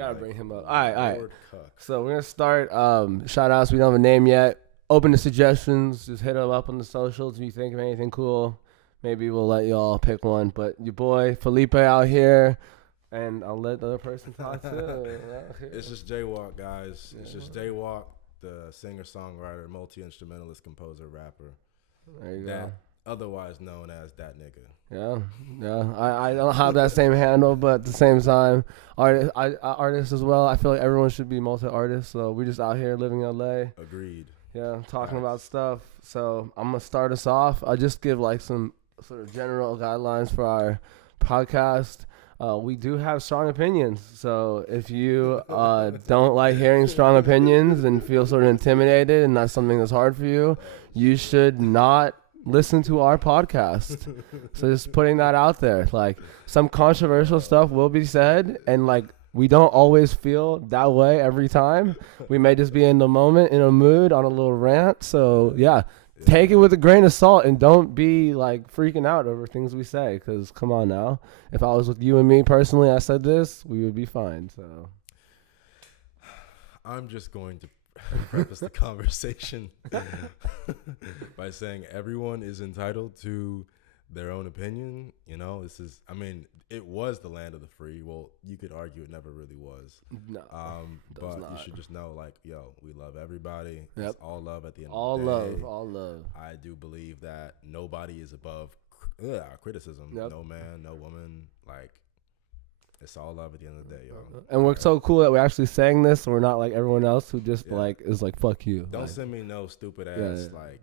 gotta bring him up. All right. So we're gonna start. Shout outs. We don't have a name yet. Open to suggestions. Just hit them up on the socials if you think of anything cool. Maybe we'll let y'all pick one. But your boy Felipe out here, and I'll let the other person talk too. It's just Jaywalk, guys. It's just Jaywalk, the singer-songwriter, multi-instrumentalist, composer, rapper. There you go. Otherwise known as that nigga. Yeah. I don't have that same handle, but at the same time, artist as well. I feel like everyone should be multi-artist. So we're just out here living in LA. Agreed. Yeah, talking about stuff. So I'm gonna start us off. I'll just give like some sort of general guidelines for our podcast. We do have strong opinions. So if you don't like hearing strong opinions and feel sort of intimidated and that's something that's hard for you, you should not listen to our podcast. So just putting that out there. Like, some controversial stuff will be said, and like, we don't always feel that way every time. We may just be in the moment, in a mood, on a little rant. So yeah, take it with a grain of salt and don't be like freaking out over things we say. Because come on now, if I was with you and me personally, I said this, we would be fine. So I'm just going to preface the conversation by saying everyone is entitled to their own opinion. You know, it was the land of the free. Well, you could argue it never really was. No, but you should just know, like, yo, we love everybody. Yep. It's all love at the end of the day. All love. I do believe that nobody is above criticism. Yep. No man, no woman. Like, it's all love at the end of the day, yo. And we're so cool that we're actually saying this. So we're not like everyone else who just like is like, fuck you. Don't send me no stupid ass like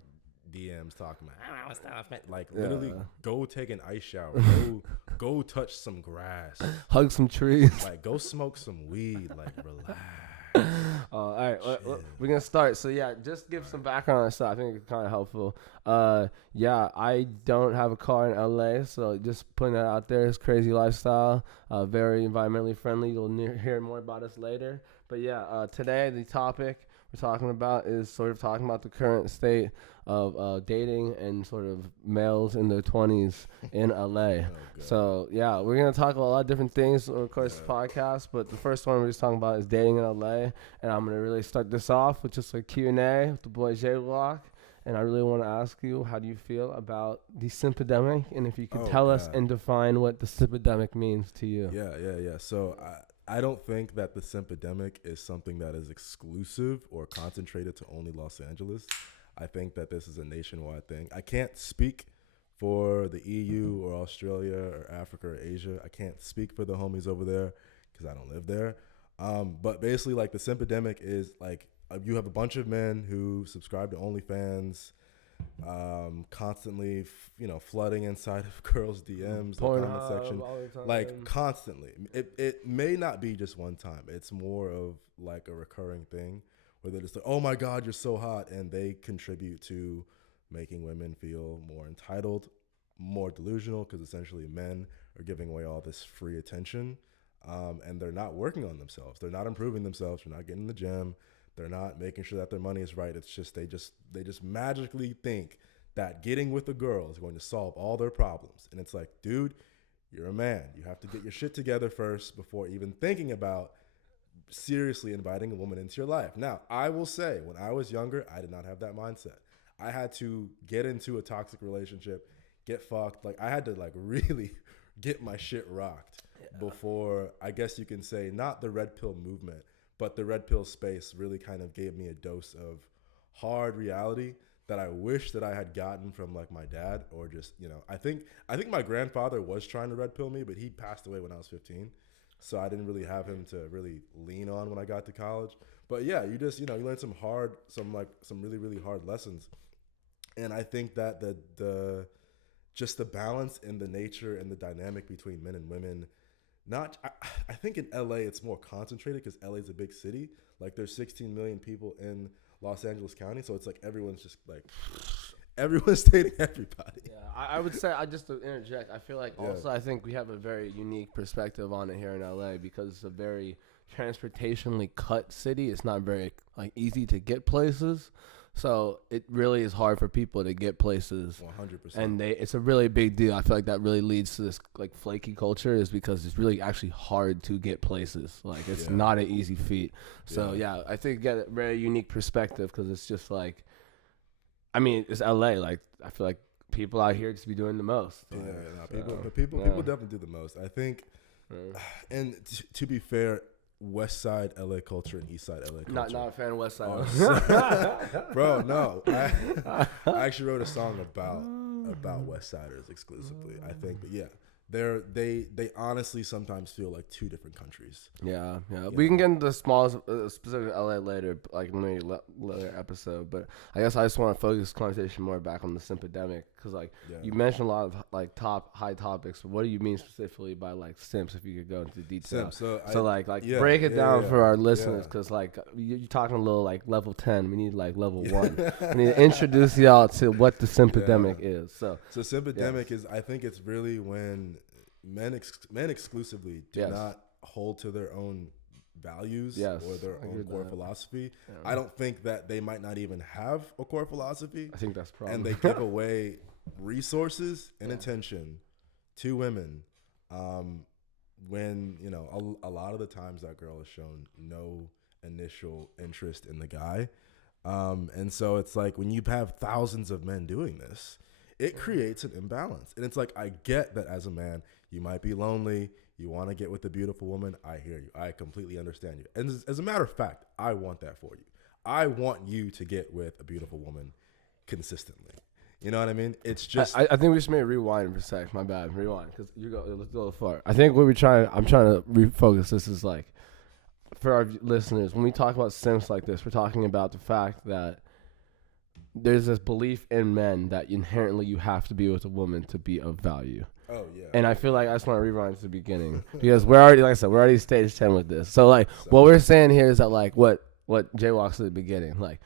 DMs talking about literally go take an ice shower, go touch some grass, hug some trees, like go smoke some weed, like relax. All right, we're gonna start. So yeah, just give some background on stuff. I think it's kind of helpful. Yeah, I don't have a car in LA, so just putting that out there. It's crazy lifestyle, very environmentally friendly. You'll hear more about us later. But yeah, today the topic we're talking about is sort of talking about the current state of dating and sort of males in their 20s in LA. So yeah, we're gonna talk about a lot of different things, of course, podcast. But the first one we're just talking about is dating in LA, and I'm gonna really start this off with just a Q&A with the boy Jaywalk. And I really want to ask you, how do you feel about the SIMPADEMIC, and if you could tell us and define what the SIMPADEMIC means to you. Yeah. So I don't think that the SIMPADEMIC is something that is exclusive or concentrated to only Los Angeles. I think that this is a nationwide thing. I can't speak for the EU or Australia or Africa or Asia. I can't speak for the homies over there because I don't live there. But basically, like, the SIMPADEMIC is like, you have a bunch of men who subscribe to OnlyFans, constantly, flooding inside of girls' DMs, the comment section, like constantly. It may not be just one time. It's more of like a recurring thing where they're just like, oh my God, you're so hot. And they contribute to making women feel more entitled, more delusional, because essentially men are giving away all this free attention. And they're not working on themselves. They're not improving themselves. They're not getting in the gym. They're not making sure that their money is right. It's just they just magically think that getting with a girl is going to solve all their problems. And it's like, dude, you're a man. You have to get your shit together first before even thinking about seriously inviting a woman into your life. Now, I will say, when I was younger, I did not have that mindset. I had to get into a toxic relationship, get fucked. Like, I had to like really get my shit rocked before, I guess you can say, not the red pill movement, but the red pill space really kind of gave me a dose of hard reality that I wish that I had gotten from like my dad, or just, I think my grandfather was trying to red pill me, but he passed away when I was 15. So I didn't really have him to really lean on when I got to college. But yeah, you just, you learn some really, really hard lessons. And I think that the balance in the nature and the dynamic between men and women, I think in LA it's more concentrated because LA is a big city. Like, there's 16 million people in Los Angeles County, so it's like everyone's just like, everyone's dating everybody. Yeah, I would say, just to interject, I feel like also I think we have a very unique perspective on it here in LA because it's a very transportationally cut city. It's not very like easy to get places. So it really is hard for people to get places. 100%. And it's a really big deal. I feel like that really leads to this like flaky culture, is because it's really actually hard to get places. Like it's not an easy feat. So I think you get a very unique perspective, because it's just like, I mean, it's LA. Like I feel like people out here just be doing the most. People definitely do the most. I think, and to be fair, West Side LA culture and East Side LA culture. Not a fan of West Side. Bro, no. I actually wrote a song about West Siders exclusively, I think. But yeah, they honestly sometimes feel like two different countries. Yeah. We can get into the small specific LA later, like maybe later episode. But I guess I just want to focus the conversation more back on the Simpidemic, because like you mentioned a lot of like high topics. But what do you mean specifically by like simps? If you could go into detail. So break it down for our listeners, because like you're talking a little like level 10. We need like level 1. We need to introduce y'all to what the Simpidemic is. So Simpidemic is, I think it's really when men exclusively do not hold to their own values or their own core philosophy. I don't think that they might not even have a core philosophy. I think that's the problem. And they give away resources and attention to women when, you know, a lot of the times that girl has shown no initial interest in the guy. And so it's like when you have thousands of men doing this, it creates an imbalance. And it's like, I get that as a man, you might be lonely. You want to get with a beautiful woman. I hear you. I completely understand you. And as a matter of fact, I want that for you. I want you to get with a beautiful woman consistently. You know what I mean? It's just. I think we should maybe rewind for a sec. My bad. Rewind, because let's go far. I think I'm trying to refocus. This is like, for our listeners, when we talk about simps like this, we're talking about the fact that there's this belief in men that inherently you have to be with a woman to be of value. Oh, yeah. And I feel like I just want to rewind to the beginning, because we're already stage 10 with this. So like what we're saying here is that like what Jay walks at the beginning, like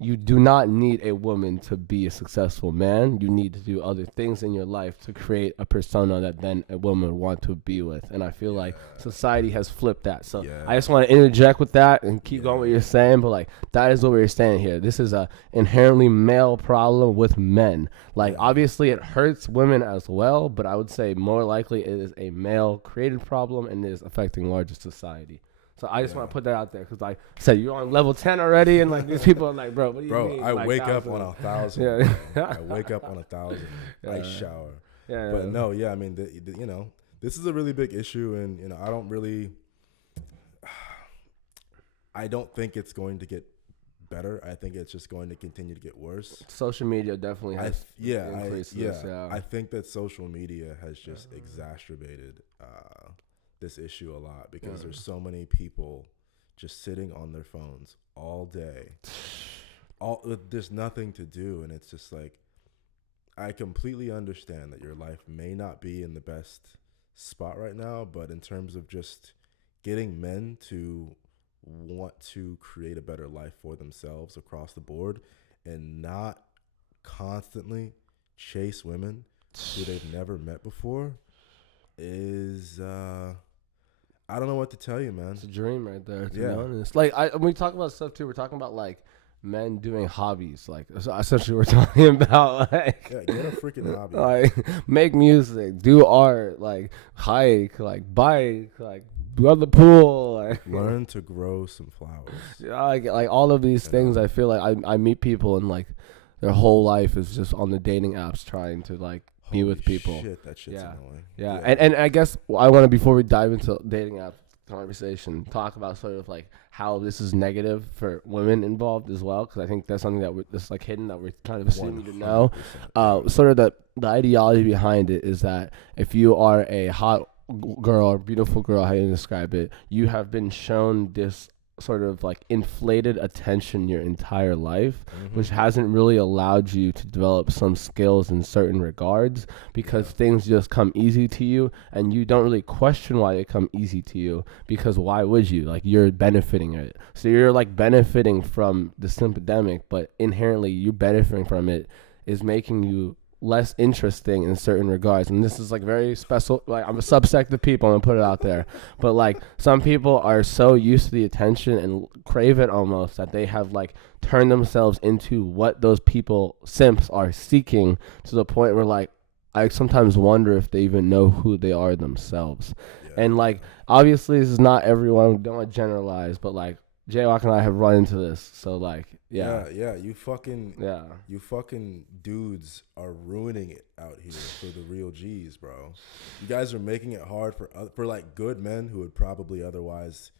you do not need a woman to be a successful man. You need to do other things in your life to create a persona that then a woman would want to be with. And I feel like society has flipped that. So I just want to interject with that and keep going what you're saying. But like, that is what we're saying here. This is a inherently male problem with men. Like, obviously it hurts women as well, but I would say more likely it is a male created problem and it is affecting larger society. So I just want to put that out there, because like I said, you're on level 10 already, and like these people are like, bro, what do you mean? I like, wake up on 1,000. I wake up on 1,000. I shower. But no, I mean, you know, this is a really big issue, and you know, I don't think it's going to get better. I think it's just going to continue to get worse. Social media definitely has increased this. I think that social media has just exacerbated this issue a lot, because there's so many people just sitting on their phones all day. There's nothing to do, and it's just like, I completely understand that your life may not be in the best spot right now, but in terms of just getting men to want to create a better life for themselves across the board and not constantly chase women who they've never met before is I don't know what to tell you, man. It's a dream right there, to be honest. Like, when we talk about stuff too, we're talking about like men doing hobbies. Like, so essentially we're talking about like get a freaking hobby. Like, make music, do art, like hike, like bike, like go to the pool, like learn to grow some flowers. Like all of these things. I feel like I meet people and like their whole life is just on the dating apps trying to like be with people. That shit's annoying. Yeah. And I guess I want to, before we dive into dating app conversation, talk about sort of like how this is negative for women involved as well, because I think that's something that's like hidden that we're kind of assuming to know. Sort of the ideology behind it is that if you are a hot girl or beautiful girl, how you describe it, you have been shown this sort of like inflated attention your entire life, which hasn't really allowed you to develop some skills in certain regards, because things just come easy to you and you don't really question why they come easy to you, because why would you? Like, you're benefiting it. So you're like benefiting from the Simpidemic, but inherently you benefiting from it is making you less interesting in certain regards. And this is like very special. Like, I'm a subsect of people. I'm gonna put it out there. But like, some people are so used to the attention and crave it almost that they have like turned themselves into what those people simps are seeking, to the point where like I sometimes wonder if they even know who they are themselves. Yeah. And like, obviously this is not everyone, don't want to generalize, but like Jaywalk and I have run into this. So like, yeah. You fucking dudes are ruining it out here for the real G's, bro. You guys are making it hard for like good men who would probably otherwise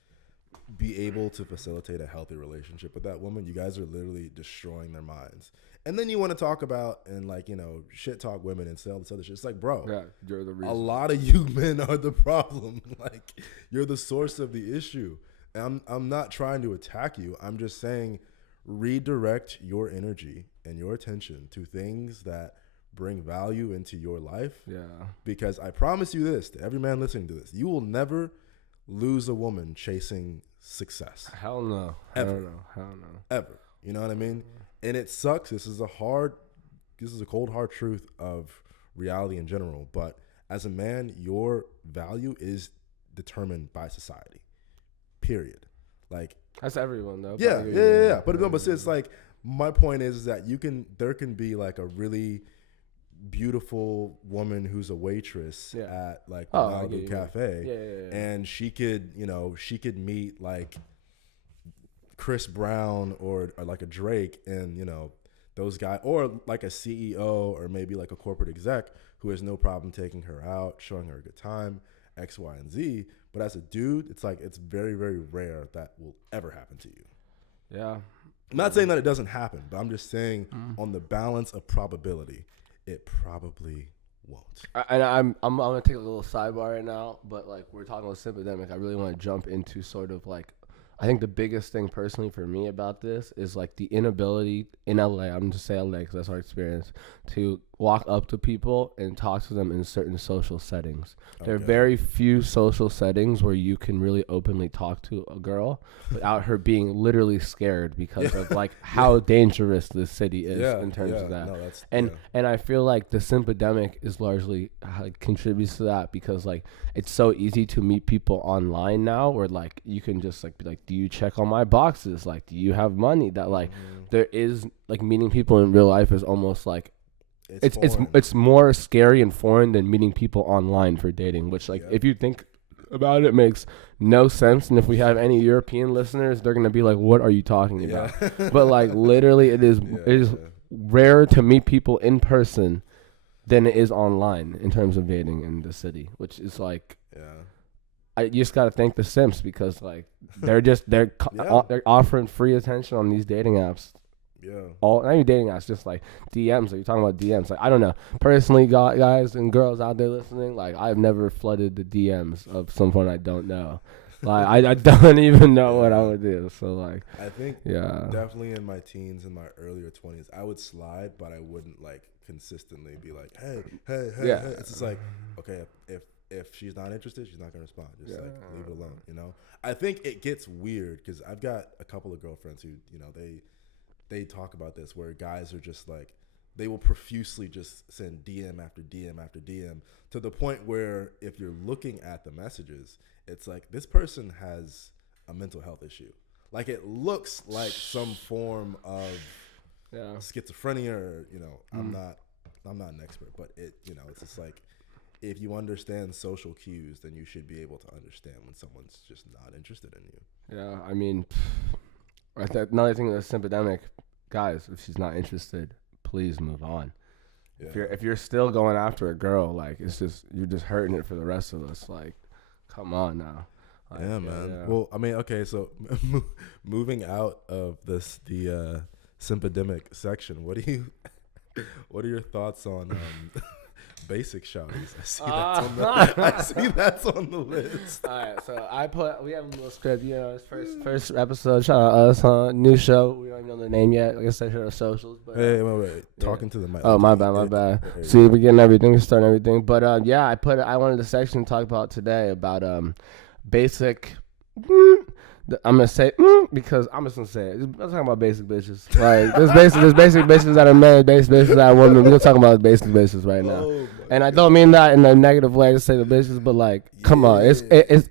be able to facilitate a healthy relationship with that woman. You guys are literally destroying their minds. And then you want to talk about and like, you know, shit talk women and sell this other shit. It's like, bro, you're the reason. A lot of you men are the problem. Like, you're the source of the issue. And I'm not trying to attack you. I'm just saying, redirect your energy and your attention to things that bring value into your life. Yeah. Because I promise you this, to every man listening to this, you will never lose a woman chasing success. Hell no. Ever. Hell no. Ever. You know what I mean? And it sucks. This is a cold, hard truth of reality in general. But as a man, your value is determined by society. Period. Like, that's everyone though. Yeah. But it's like, my point is that there can be like a really beautiful woman who's a waitress at like the Malibu Cafe, and she could meet like Chris Brown or like a Drake, and you know, those guys, or like a CEO or maybe like a corporate exec who has no problem taking her out, showing her a good time, X, Y, and Z. But as a dude, it's like, it's very, very rare that will ever happen to you. Yeah. I'm not saying that it doesn't happen, but I'm just saying on the balance of probability, it probably won't. I'm gonna take a little sidebar right now, but like, we're talking about SIMPADEMIC, I really want to jump into sort of like, I think the biggest thing personally for me about this is like the inability in LA, I'm just saying LA because that's our experience, to walk up to people and talk to them in certain social settings. Okay. There are very few social settings where you can really openly talk to a girl without her being literally scared because of like how dangerous this city is in terms of that. No, and I feel like the SIMPADEMIC is largely contributes to that, because like it's so easy to meet people online now, where like you can just like be like, do you check all my boxes? Like, do you have money? That like there is like meeting people in real life is almost like it's more scary and foreign than meeting people online for dating, which like if you think about it, makes no sense. And if we have any European listeners, they're gonna be like, what are you talking about? But like literally it is rarer to meet people in person than it is online in terms of dating in the city, which is like you just gotta thank the simps, because like they're offering free attention on these dating apps. Yeah. Not even dating apps, just like DMs. Like, you're talking about DMs. Like, I don't know. Personally, guys and girls out there listening, like, I've never flooded the DMs of someone I don't know. Like, I don't even know what I would do. So, like, I think definitely in my teens and my earlier 20s, I would slide, but I wouldn't like consistently be like, hey. It's just like, okay, if she's not interested, she's not gonna respond. Just like leave it alone. You know. I think it gets weird because I've got a couple of girlfriends who, you know, they talk about this, where guys are just like, they will profusely just send DM after DM after DM, to the point where if you're looking at the messages, it's like, this person has a mental health issue. Like, it looks like some form of schizophrenia, or, you know, I'm not an expert, but it's just like, if you understand social cues, then you should be able to understand when someone's just not interested in you. Yeah, I mean, another thing that's SIMPADEMIC, guys, if she's not interested, please move on. Yeah. If you're still going after a girl, like, it's just, you're just hurting it for the rest of us. Like, come on now. Like, yeah, man. Yeah. Well, I mean, okay, so moving out of the SIMPADEMIC section, what are your thoughts on basic shawties? I see that's on the list. All right, so we have a little script, you know, it's first episode, shout out us, huh? New show, we don't even know the name yet. Like I said, here are socials. But, wait. Talking to the mic. Oh, my bad. See, we're getting everything, we're starting everything. But I wanted the section to talk about today about basic I'm gonna say because I'm just gonna say it. I'm talking about basic bitches. Like there's basic bitches that are men, basic bitches that are women. We're gonna talk about basic bitches right now. And I don't mean that in a negative way to say the bitches, but like, come on, it's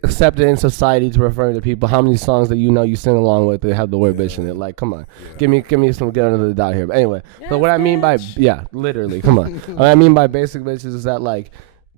accepted in society to refer to people. How many songs that you sing along with that have the word bitch in it? Like, come on, give me some get under the dot here. But anyway, so what I mean by literally, come on. What I mean by basic bitches is that like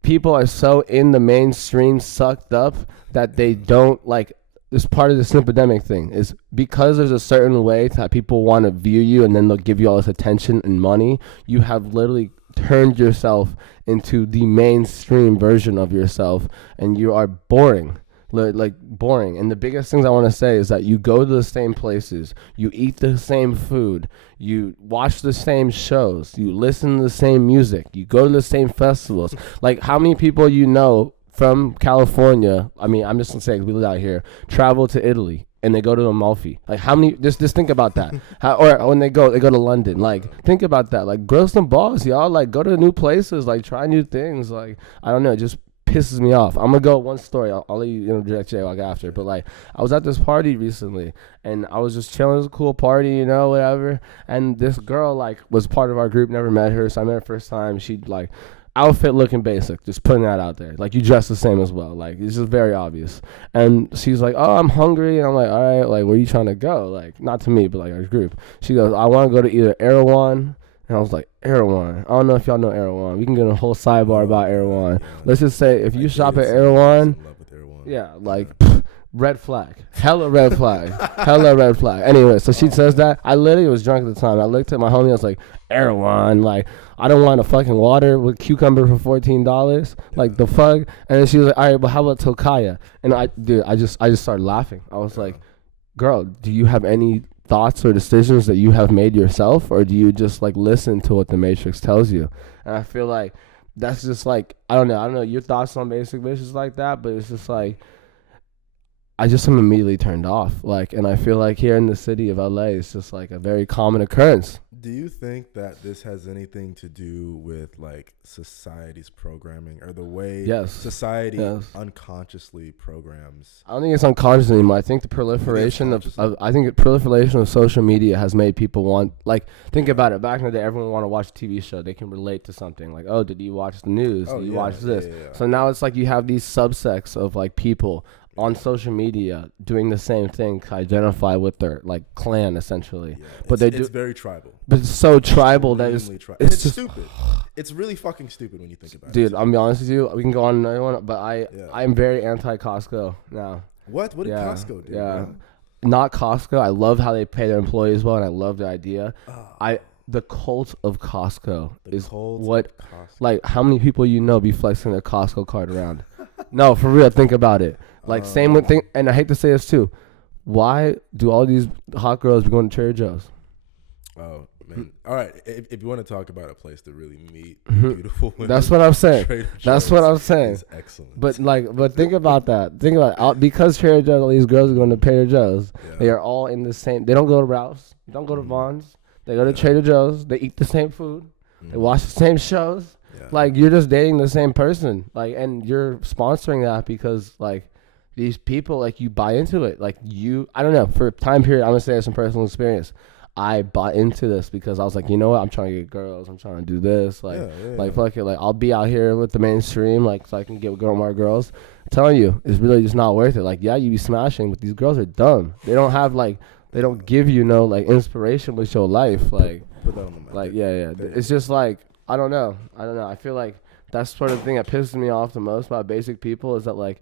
people are so in the mainstream sucked up that they don't like. This part of the SIMPADEMIC thing is because there's a certain way that people want to view you and then they'll give you all this attention and money. You have literally turned yourself into the mainstream version of yourself and you are boring. Like boring. And the biggest things I want to say is that you go to the same places, you eat the same food, you watch the same shows, you listen to the same music, you go to the same festivals. Like how many people you know from California, I mean, I'm just gonna say, we live out here, travel to Italy and they go to Amalfi. Like how many? Just think about that. Or when they go to London. Like think about that. Like grow some balls, y'all. Like go to new places. Like try new things. Like I don't know. It just pisses me off. I'm gonna go one story. I'll let you interject Jay like after. But like I was at this party recently and I was just chilling. It was a cool party, whatever. And this girl like was part of our group. Never met her, so I met her first time. She like. Outfit looking basic, just putting that out there. Like you dress the same as well. Like it's just very obvious. And she's like, "Oh, I'm hungry." And I'm like, "All right, like where are you trying to go?" Like not to me, but like our group. She goes, "I want to go to either Erewhon." And I was like, Erewhon. I don't know if y'all know Erewhon. We can get a whole sidebar about Erewhon. Let's just say if you shop at Erewhon, like red flag. Hella red flag. Hella red flag. Anyway, so she says that. I literally was drunk at the time. I looked at my homie. I was like, Erewhon. Like, I don't want a fucking water with cucumber for $14. Like, the fuck? And then she was like, all right, but how about Tokaya? And I just started laughing. I was like, girl, do you have any thoughts or decisions that you have made yourself? Or do you just, like, listen to what the Matrix tells you? And I feel like that's just, like, I don't know your thoughts on basic bitches like that, but it's just, like, I just am immediately turned off. Like, and I feel like here in the city of LA, it's just like a very common occurrence. Do you think that this has anything to do with like society's programming or the way society unconsciously programs? I don't think it's unconscious anymore. I think the proliferation of social media has made people want, like, think about it. Back in the day, everyone want to watch a TV show. They can relate to something. Like, oh, did you watch the news? Did you watch this? Yeah. So now it's like you have these subsects of like people on social media doing the same thing to identify with their like clan essentially, but it's very tribal. But it's so tribal that it's just stupid. It's really fucking stupid when you think about it. Dude, I'm be honest with you. We can go on another one, but I'm very anti Costco now. What did Costco do? Yeah, not Costco. I love how they pay their employees well, and I love the idea. The cult of Costco like how many people be flexing their Costco card around? No, for real. Think about it. Like same with thing, and I hate to say this too. Why do all these hot girls be going to Trader Joe's? Oh man! All right, if you want to talk about a place to really meet beautiful women, that's what I'm saying. That's what I'm saying. Is excellent. But think about that. Think about it. Because Trader Joe's, all these girls are going to Trader Joe's. Yeah. They are all in the same. They don't go to Ralph's. They don't go to Vons. They go to Trader Joe's. They eat the same food. They watch the same shows. Yeah. Like you're just dating the same person. Like, and you're sponsoring that because like. These people, like, you buy into it. Like, I don't know, for a time period, I'm going to say it's some personal experience. I bought into this because I was like, you know what? I'm trying to get girls. I'm trying to do this. Like, fuck it. Like, I'll be out here with the mainstream, like, so I can get more girls. I'm telling you, it's really just not worth it. Like, yeah, you be smashing, but these girls are dumb. They don't have, like, they don't give you no, like, inspiration with your life. Like, put that on the map. Like, yeah. It's just, like, I don't know. I feel like that's sort of the thing that pisses me off the most about basic people is that, like,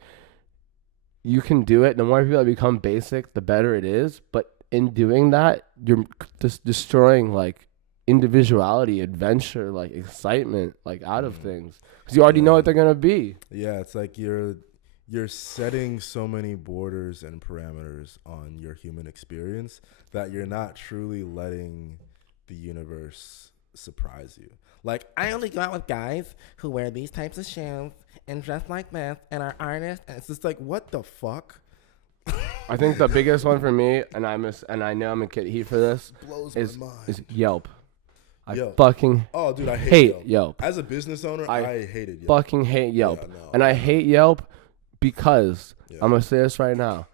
you can do it. The more people that become basic, the better it is. But in doing that, you're just destroying like individuality, adventure, like excitement, like out of things because you already know what they're gonna be. Yeah, it's like you're setting so many borders and parameters on your human experience that you're not truly letting the universe surprise you. Like, I only go out with guys who wear these types of shoes and dress like this and are artists. And it's just like, what the fuck? I think the biggest one for me, and I know I'm gonna get heat for this, is Yelp. I hate Yelp. As a business owner, I hated Yelp. Fucking hate Yelp. Yeah, no, and I hate Yelp because I'm gonna say this right now.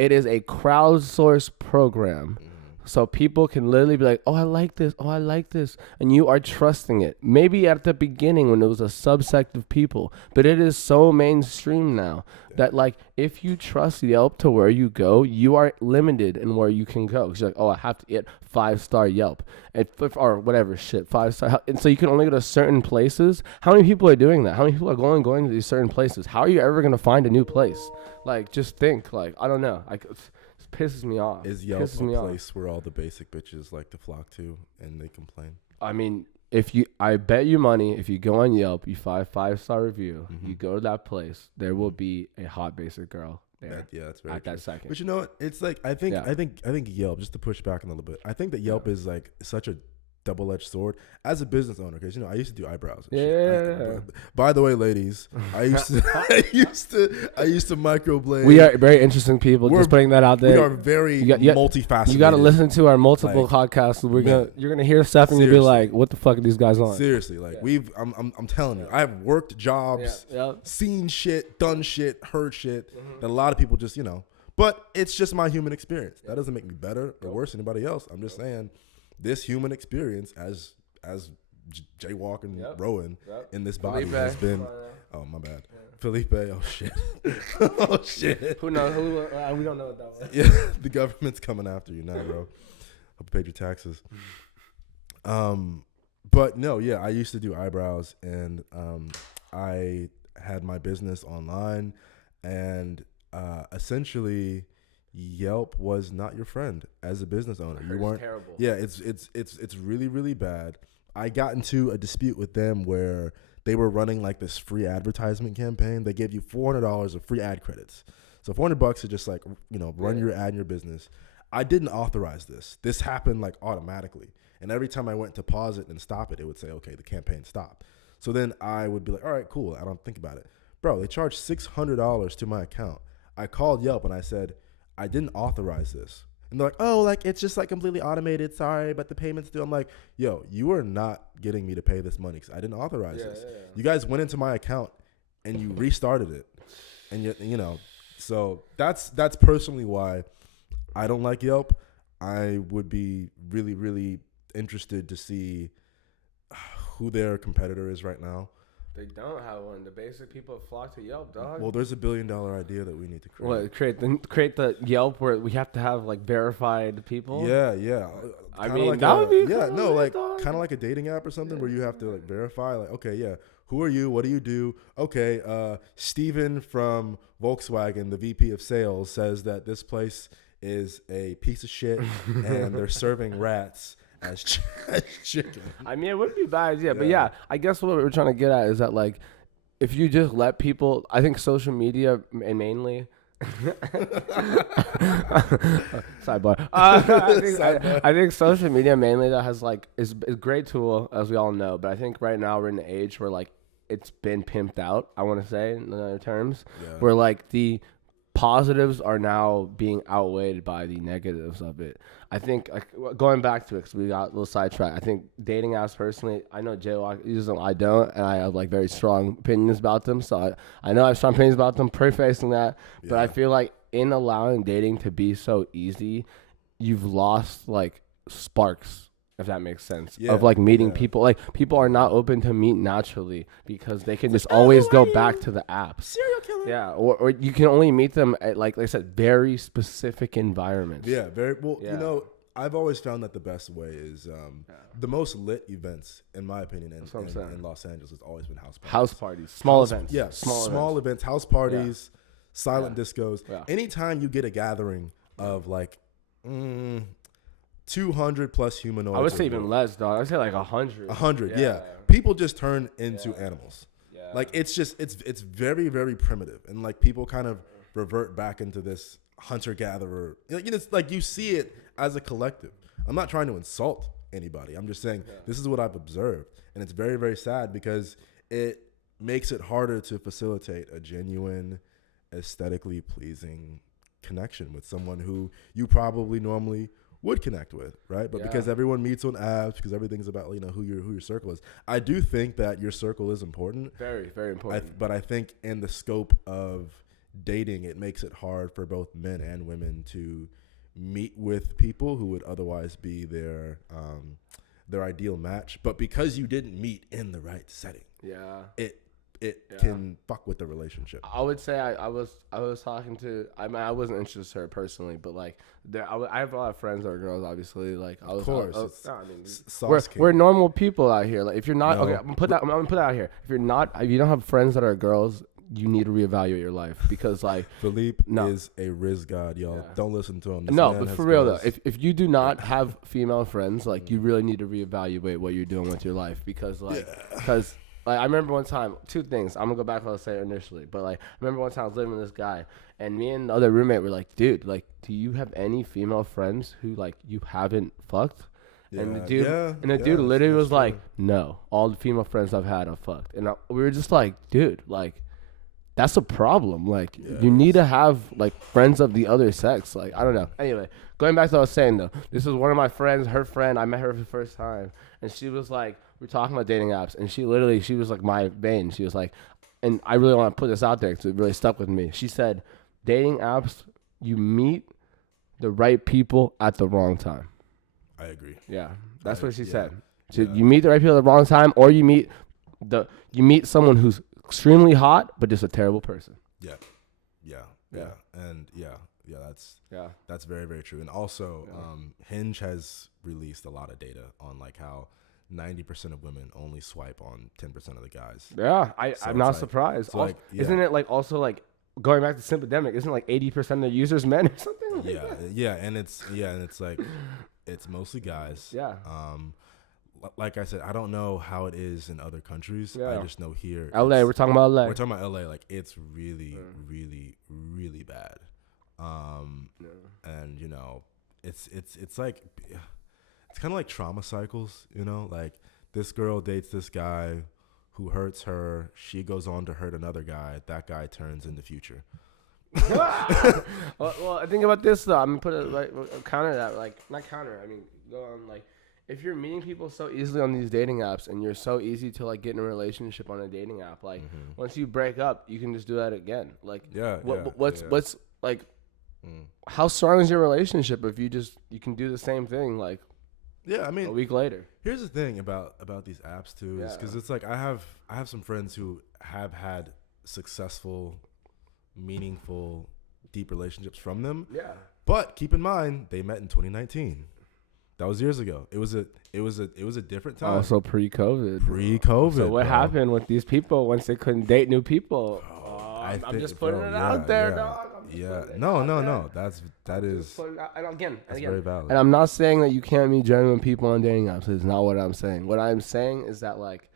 It is a crowdsourced program. So people can literally be like, oh, I like this. Oh, I like this. And you are trusting it. Maybe at the beginning when it was a subsect of people. But it is so mainstream now that, like, if you trust Yelp to where you go, you are limited in where you can go. Because you're like, oh, I have to get 5-star Yelp. Or whatever shit, 5-star. And so you can only go to certain places. How many people are doing that? How many people are going to these certain places? How are you ever going to find a new place? Like, just think. Like, I don't know. Pisses me off. Is Yelp a place where all the basic bitches like to flock to and they complain? I mean, I bet you money, if you go on Yelp, you find 5-star review, you go to that place, there will be a hot basic girl there. That's very true. That second. But you know what? It's like I think Yelp, just to push back a little bit, I think that Yelp is like such a double-edged sword as a business owner, because I used to do eyebrows and shit. By the way, ladies, I used to microblade. We are very interesting people. Just putting that out there. We are very multifaceted. You got to listen to our multiple podcasts. You're gonna hear stuff and you'll be like, "What the fuck are these guys on?" Seriously, I'm telling you, I've worked jobs, seen shit, done shit, heard shit that a lot of people just But it's just my human experience. That doesn't make me better or worse than anybody else. I'm just saying. This human experience as Jaywalk and Rowan in this body has been. Oh my bad, Felipe. Oh shit. Oh shit. Who knows? We don't know what that was. Yeah, the government's coming after you now, bro. Hope you paid your taxes. But no, I used to do eyebrows, and I had my business online, and essentially. Yelp was not your friend as a business owner. You weren't. Terrible. Yeah, it's really, really bad. I got into a dispute with them where they were running like this free advertisement campaign. They gave you $400 of free ad credits. So $400 to just like run your ad in your business. I didn't authorize this. This happened like automatically. And every time I went to pause it and stop it, it would say, okay, the campaign stopped. So then I would be like, all right, cool. I don't think about it. Bro, they charged $600 to my account. I called Yelp and I said, I didn't authorize this. And they're like, oh, like it's just like completely automated. Sorry, but the payment's due. I'm like, yo, you are not getting me to pay this money because I didn't authorize this. Yeah. You guys went into my account and you restarted it. And so that's personally why I don't like Yelp. I would be really, really interested to see who their competitor is right now. They don't have one. The basic people flock to Yelp, dog. Well, there's $1 billion idea that we need to create. What, create the Yelp where we have to have like verified people? Yeah. I mean, like that would be cool, like kind of like a dating app or something where you have to like verify, like, okay, who are you? What do you do? Okay, Steven from Volkswagen, the VP of sales, says that this place is a piece of shit and they're serving rats as chicken. I mean, it wouldn't be bad, but I guess what we're trying to get at is that, like, if you just let people, I think social media, and mainly, sidebar. I think social media mainly that has like is a great tool, as we all know, but I think right now we're in an age where like it's been pimped out. I want to say in other terms, where like the positives are now being outweighed by the negatives of it. I think, like, going back to it, because we got a little sidetracked, I think dating apps personally, I know Jaywalk uses them, I don't, and I have like very strong opinions about them. So I know I have strong opinions about them, prefacing that. But I feel like in allowing dating to be so easy, you've lost like sparks, if that makes sense, of like meeting people. Like, people are not open to meet naturally because they can just always go back to the app. Serial killer. Yeah, or you can only meet them at, like I said, very specific environments. Yeah, very well. You know, I've always found that the best way is the most lit events, in my opinion, in Los Angeles has always been house parties. House parties, small events. Yeah, small events, house parties, silent discos. Yeah. Anytime you get a gathering of like 200 plus humanoids. I would say even less, dog. I would say like 100. 100, yeah. People just turn into animals. Yeah. Like, it's just, it's very, very primitive. And like, people kind of revert back into this hunter-gatherer. It's like, you see it as a collective. I'm not trying to insult anybody. I'm just saying this is what I've observed. And it's very, very sad because it makes it harder to facilitate a genuine, aesthetically pleasing connection with someone who you probably normally would connect with, right? But because everyone meets on apps, because everything's about who your circle is. I do think that your circle is important. Very, very important. But I think in the scope of dating, it makes it hard for both men and women to meet with people who would otherwise be their ideal match. But because you didn't meet in the right setting, it can fuck with the relationship. I would say I was talking to, I mean, I wasn't interested in her personally, but like I have a lot of friends that are girls, obviously. Like of course, we're normal people out here. Like if you're not okay, I'm gonna put that out here. If you don't have friends that are girls, you need to reevaluate your life, because like Philippe is a Riz god, y'all. Yeah. Don't listen to him. But for real though, if you do not have female friends, like you really need to reevaluate what you're doing with your life, because like I remember one time, two things. I'm gonna go back to what I was saying initially, but like I remember one time I was living with this guy, and me and the other roommate were like, dude, like, do you have any female friends who like you haven't fucked? Yeah, and the dude literally was like, no, all the female friends I've had I've fucked, and we were just like, dude, like, that's a problem. Like, you need to have like friends of the other sex. Like, I don't know. Anyway, going back to what I was saying though, this is one of my friends, her friend. I met her for the first time, and she was like, we're talking about dating apps, and she was like my vein. She was like, and I really want to put this out there because it really stuck with me. She said, dating apps, you meet the right people at the wrong time. I agree. Yeah, that's what she said. So you meet the right people at the wrong time, or you meet someone who's extremely hot but just a terrible person. That's very, very true. And also, Hinge has released a lot of data on like how 90% of women only swipe on 10% of the guys. Yeah, I'm not surprised. Also, isn't it like also like going back to SIMPADEMIC? Isn't like 80% of the users men or something? And it's like it's mostly guys. Yeah. Like I said, I don't know how it is in other countries. I just know here. LA, we're talking about LA. We're talking about LA. Like, it's really, really, really bad. And you know, it's like, it's kind of like trauma cycles. You know, like this girl dates this guy who hurts her. She goes on to hurt another guy. That guy turns in the future. well, I think about this though. I'm gonna put it like counter that, like not counter. I mean, go on like. If you're meeting people so easily on these dating apps, and you're so easy to like get in a relationship on a dating app, like once you break up, you can just do that again. Like, what's like, how strong is your relationship if you can do the same thing like, I mean, a week later. Here's the thing about these apps too, is because it's like I have some friends who have had successful, meaningful, deep relationships from them. Yeah. But keep in mind, they met in 2019. That was years ago. It was a different time. Also pre-COVID. Pre-COVID. So what happened with these people once they couldn't date new people? I'm just putting it out there, dog. No. That is very valid. And I'm not saying that you can't meet genuine people on dating apps. It's not what I'm saying. What I'm saying is that like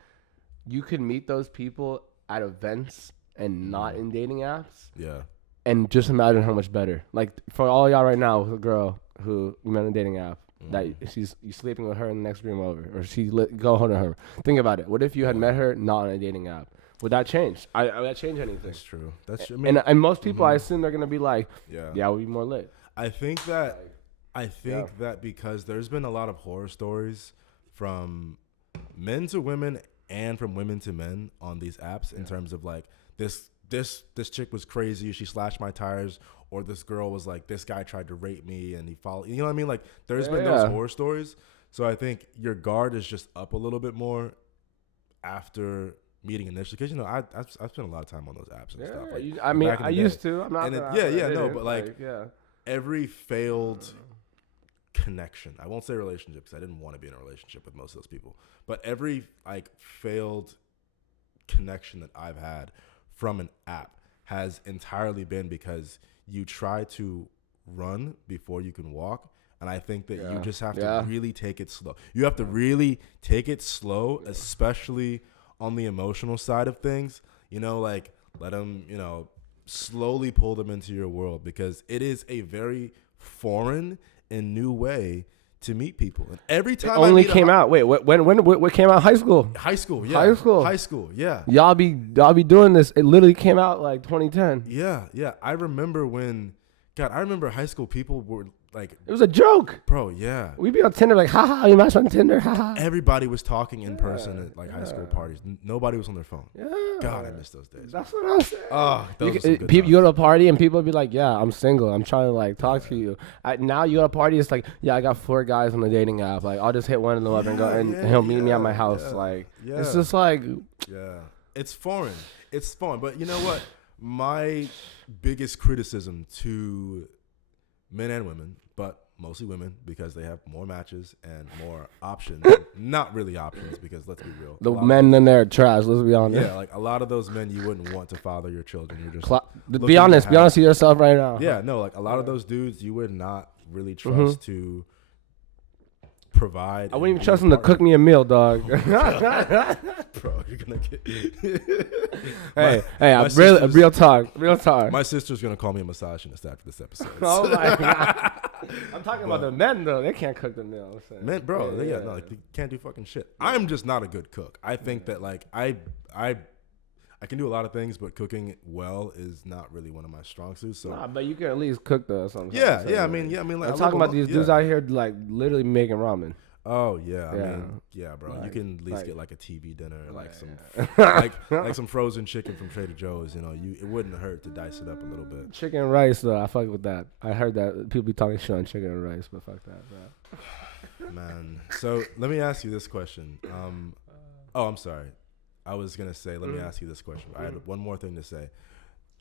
you can meet those people at events and not in dating apps. Yeah. And just imagine how much better. Like for all y'all right now with a girl who you met on a dating app. That you sleeping with her in the next room over, or go home to her. Think about it. What if you had met her not on a dating app? Would that change? Would that change anything? That's true. That's true. I mean, and most people, I assume they're gonna be like, we'll be more lit. I think that because there's been a lot of horror stories from men to women and from women to men on these apps in terms of like this chick was crazy. She slashed my tires. Or this girl was like, this guy tried to rape me and he followed. You know what I mean? Like, there's been those horror stories. So I think your guard is just up a little bit more after meeting initially. Because, you know, I've spent a lot of time on those apps and stuff. Like, I used to. I'm not. But like every failed connection. I won't say relationship because I didn't want to be in a relationship with most of those people. But every like failed connection that I've had from an app has entirely been because you try to run before you can walk. And I think that you just have to really take it slow. You have to really take it slow, especially on the emotional side of things. You know, like let them, you know, slowly pull them into your world because it is a very foreign and new way to meet people. And every time it only came out. Wait, what came out? High school. High school. Yeah. Y'all be doing this. It literally came out like 2010. Yeah. I remember when God, I remember high school people were like, it was a joke, bro. Yeah, we'd be on Tinder like, haha, you matched on Tinder, haha. everybody was talking in person at like high school parties. Nobody was on their phone. Yeah. God, I miss those days. That's what I'm saying. Oh, those you go to a party and people be like, yeah, I'm single. I'm trying to like talk to you. Now you go to a party, it's like, yeah, I got 4 guys on the dating app. Like, I'll just hit one of them up and go, and he'll meet me at my house. Like, it's just like, it's foreign. It's fun. But you know what? My biggest criticism to men and women, but mostly women, because they have more matches and more options. Not really options, because let's be real. The men in there are trash, let's be honest. Yeah, like a lot of those men you wouldn't want to father your children. You're just be honest with yourself right now. Yeah, no, like a lot of those dudes you would not really trust to provide. I wouldn't even trust him to cook me a meal, dog. Bro, you're gonna get real talk. My sister's gonna call me a misogynist after this episode. Oh my god. I'm talking about the men though. They can't cook the meal. Men, bro, they can't do fucking shit. I'm just not a good cook. I think that like I can do a lot of things, but cooking well is not really one of my strong suits. So, but you can at least cook though. Sometimes. I mean, like I'm talking about these dudes out here like literally making ramen. Oh yeah, I mean, bro. Like, you can at least get like a TV dinner, like some like some frozen chicken from Trader Joe's. You know, it wouldn't hurt to dice it up a little bit. Chicken and rice though, I fuck with that. I heard that people be talking shit on chicken and rice, but fuck that, bro. Man, so let me ask you this question. I'm sorry. I was gonna say, let me ask you this question. I had one more thing to say.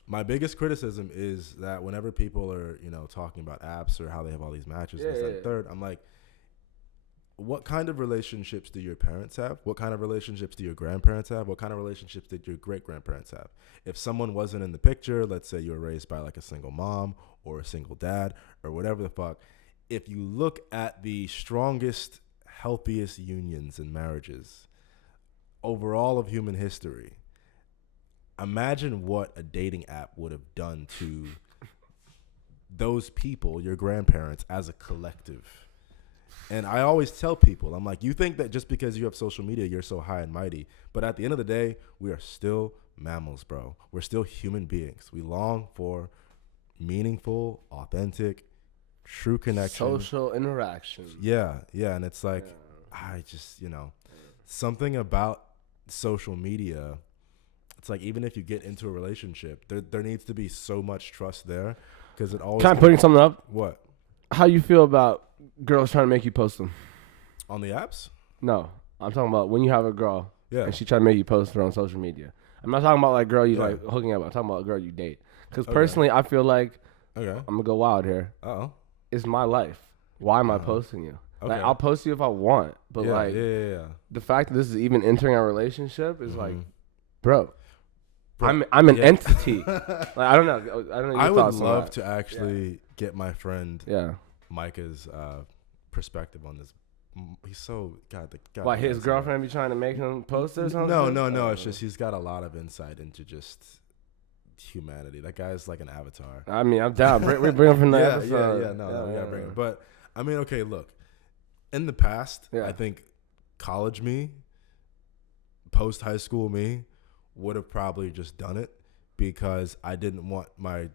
My biggest criticism is that whenever people are, talking about apps or how they have all these matches and this, third, I'm like, what kind of relationships do your parents have? What kind of relationships do your grandparents have? What kind of relationships did your great-grandparents have? If someone wasn't in the picture, let's say you were raised by like a single mom or a single dad or whatever the fuck, if you look at the strongest, healthiest unions and marriages over all of human history, imagine what a dating app would have done to those people, your grandparents, as a collective. And I always tell people, I'm like, you think that just because you have social media, you're so high and mighty. But at the end of the day, we are still mammals, bro. We're still human beings. We long for meaningful, authentic, true connection. Social interaction. Yeah. And it's like, I just, something about social media, it's like even if you get into a relationship, there needs to be so much trust there. Because it always... Kind of putting something up? What? How you feel about girls trying to make you post them? On the apps? No. I'm talking about when you have a girl and she try to make you post her on social media. I'm not talking about like girl you like hooking up. I'm talking about a girl you date. Because personally, I feel like I'm going to go wild here. It's my life. Why am I posting you? Like, I'll post you if I want. But the fact that this is even entering our relationship is like, bro, I'm an entity. Like, I don't know. I would love to actually get my friend Micah's perspective on this. He's so Why his girlfriend be trying to make him post or something? No. It's just he's got a lot of insight into just humanity. That guy's like an avatar. I mean, I'm down. We bring him from the episode. No, we gotta bring him. But I mean, okay, look. In the past, I think college me, post high school me, would have probably just done it because I didn't want my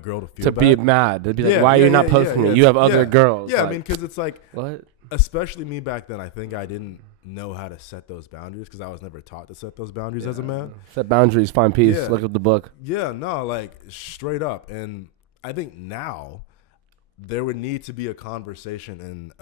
girl to feel bad. Be mad. They'd be like, why are you not posting me? You have other girls. Yeah, like, I mean, because it's like, what? Especially me back then, I think I didn't know how to set those boundaries because I was never taught to set those boundaries as a man. Set boundaries, find peace, look at the book. Yeah, no, like straight up. And I think now there would need to be a conversation and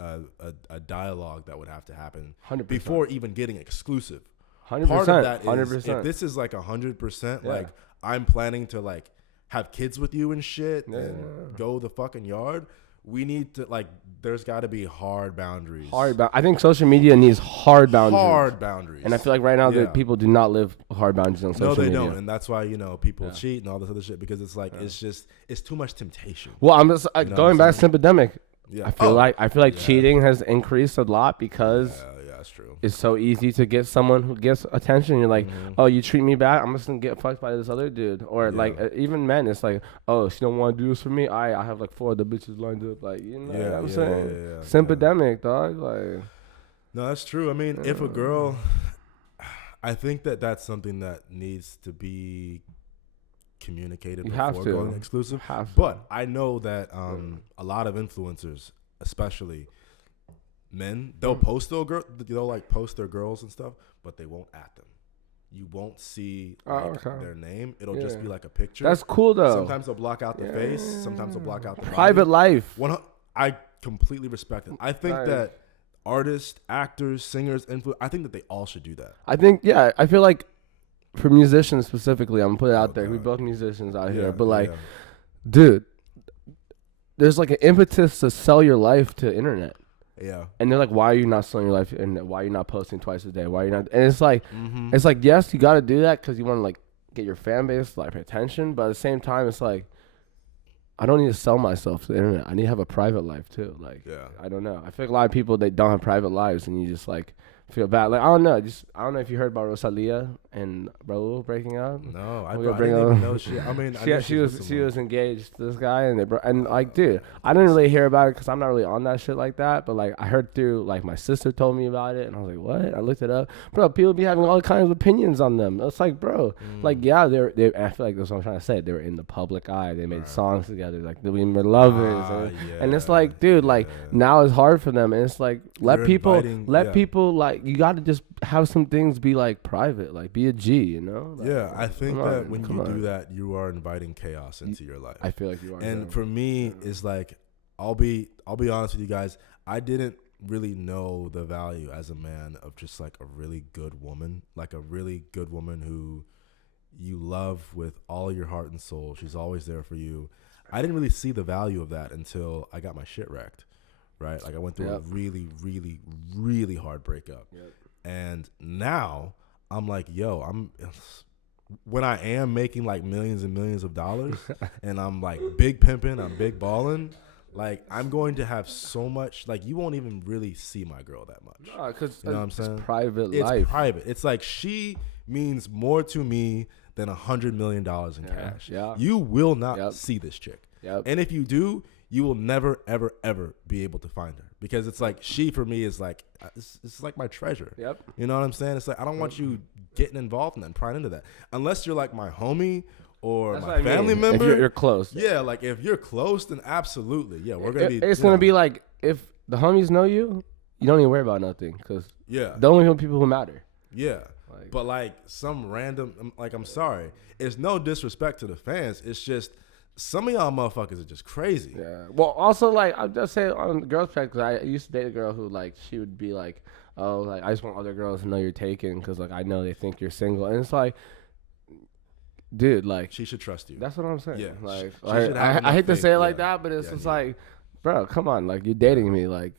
a dialogue that would have to happen 100%. Before even getting exclusive. 100%. Part of that is 100%. if this is like 100%, like I'm planning to like have kids with you and shit and go the fucking yard. We need to like. There's got to be hard boundaries. I think social media needs hard boundaries. Hard boundaries. And I feel like right now that people do not live hard boundaries on social media. No, they don't, and that's why people cheat and all this other shit because it's like it's too much temptation. Well, I'm just going back to SIMPADEMIC. Yeah. I feel like cheating has increased a lot because that's true. It's so easy to get someone who gets attention. You're like, oh, you treat me bad, I'm just gonna get fucked by this other dude. Or like even men, it's like, oh, she don't want to do this for me. I have like 4 other bitches lined up. Like, you know what I'm saying? SIMPADEMIC, dog. Like, no, that's true. I mean, if a girl, I think that's something that needs to be communicated You before going exclusive. But I know that a lot of influencers, especially men, they'll post they'll like post their girls and stuff, but they won't at them. You won't see their name. It'll just be like a picture. That's cool though. Sometimes they'll block out the face. Sometimes they'll block out the private life. I completely respect it. I think that artists, actors, singers, I think that they all should do that. I think, I feel like for musicians specifically, I'm gonna put it out there. We both musicians out here, but dude, there's like an impetus to sell your life to internet. Yeah. And they're like, why are you not selling your life to internet? Why are you not posting twice a day? Why are you not? And it's like, yes, you got to do that because you want to like get your fan base like attention, but at the same time, it's like, I don't need to sell myself to the internet. I need to have a private life too. Like, I don't know. I feel like a lot of people, they don't have private lives, and you just like feel bad. Like, I don't know if you heard about Rosalia and Raul breaking up. No, I didn't even know she. I mean, she was engaged to this guy, and like, dude, I didn't really hear about it because I'm not really on that shit like that. But like, I heard through like my sister told me about it, and I was like, what? I looked it up, bro. People be having all kinds of opinions on them. It's like, bro, like, yeah, they. I feel like that's what I'm trying to say. They were in the public eye. They made songs together, like we were lovers, and it's like, dude, like now it's hard for them, and it's like let people like. You got to just have some things be like private, like be a G, you know? Like, I think that when you do that, you are inviting chaos into your life. I feel like you are. And for me, it's like, I'll be honest with you guys. I didn't really know the value as a man of just like a really good woman, who you love with all your heart and soul. She's always there for you. I didn't really see the value of that until I got my shit wrecked. Right, like I went through a really, really, really hard breakup, and now I'm like, when I am making like millions and millions of dollars, and I'm like big pimping, I'm big balling, like I'm going to have so much, like you won't even really see my girl that much. No, because you know what I'm saying? It's private life. It's private. It's like she means more to me than $100 million in cash. Yeah. You will not see this chick, and if you do, you will never, ever, ever be able to find her, because it's like she for me is like it's like my treasure. You know what I'm saying? It's like I don't want you getting involved in that and prying into that unless you're like my homie or my family member. If you're close. Yeah, like if you're close, then absolutely. Yeah, we're gonna be. It's gonna be like if the homies know you, you don't even worry about nothing because the only people who matter. Yeah. But like some random, like I'm sorry, it's no disrespect to the fans. It's just. Some of y'all motherfuckers are just crazy. Yeah. Well, also, like, I'm just saying on the girls' track, because I used to date a girl who, like, she would be like, oh, like, I just want other girls to know you're taken because, like, I know they think you're single. And it's like, dude, like. She should trust you. That's what I'm saying. Yeah. Like, I hate to say it like that, but it's just like, bro, come on. Like, you're dating me. Like,